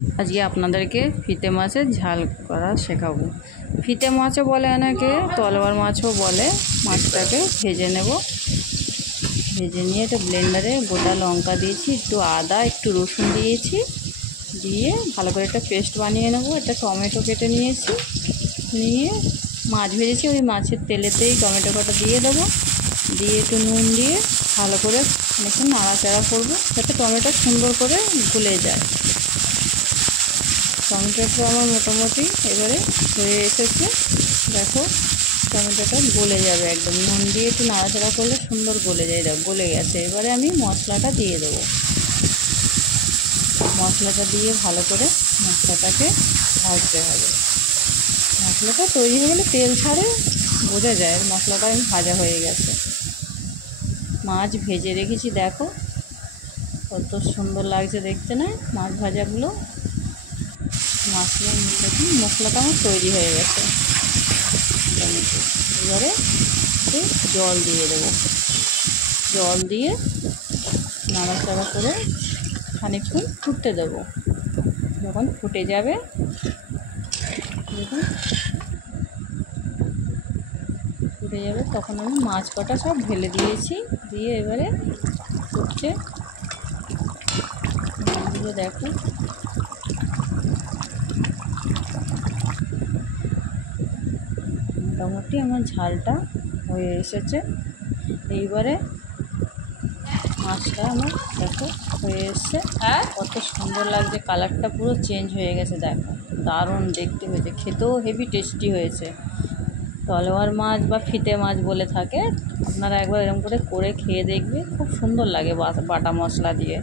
আজকে আপনাদেরকে ফিতে মাছের ঝাল করা শেখাবো। ফিতে মাছও বলে অনেকে, তলোয়ার মাছও বলে। মাছটাকে ভেজে নেব। ভেজে নিয়ে এটা ব্লেন্ডারে গোটা লঙ্কা দিয়েছি, একটু আদা, একটু রসুন দিয়েছি, দিয়ে ভালো করে একটা পেস্ট বানিয়ে নেব। একটা টমেটো কেটে নিয়েছি, নিয়ে মাছ ভেজেছি ওই মাছের তেলেতেই টমেটো কাটা দিয়ে দেবো। দিয়ে একটু নুন দিয়ে ভালো করে একটু নাড়াচাড়া করবো যাতে টমেটো সুন্দর করে গলে যায়। টমেটোটা আমার মোটামুটি এবারে হয়ে এসেছে। দেখো টমেটোটা গলে যাবে একদম, নুন দিয়ে একটু নাড়াচাড়া করলে সুন্দর গলে যায়। দেখো গলে গেছে। এবারে আমি মশলাটা দিয়ে দেবো। মশলাটা দিয়ে ভালো করে মশলাটাকে ভাজতে হবে। মশলাটা তৈরি হয়ে গেলে তেল ছাড়ে, বোঝা যায় মশলাটা ভাজা হয়ে গেছে। মাছ ভেজে রেখেছি, দেখো কত সুন্দর লাগছে দেখতে না মাছ ভাজাগুলো। মশলাটা আমার তৈরি হয়ে গেছে। এবারে একটু জল দিয়ে দেবো। জল দিয়ে নাড়াচাড়া করে খানিকক্ষণ ফুটতে দেবো। যখন ফুটে যাবে, দেখুন ফুটে যাবে, তখন আমি মাছ কটা সব ঢেলে দিয়েছি। দিয়ে এবারে ফুটছে মাছগুলো, দেখো মোটামুটি আমার ঝালটা হয়ে এসেছে। এইবারে মাছটা আমার দেখো হয়ে এসছে। কত সুন্দর লাগছে, কালারটা পুরো চেঞ্জ হয়ে গেছে। দেখো দারুণ দেখতে হয়েছে, খেতেও হেভি টেস্টি হয়েছে। তলোয়ার মাছ বা ফিতে মাছ বলে থাকে, আপনারা একবার এরকম করে খেয়ে দেখবে, খুব সুন্দর লাগে বাটা মশলা দিয়ে।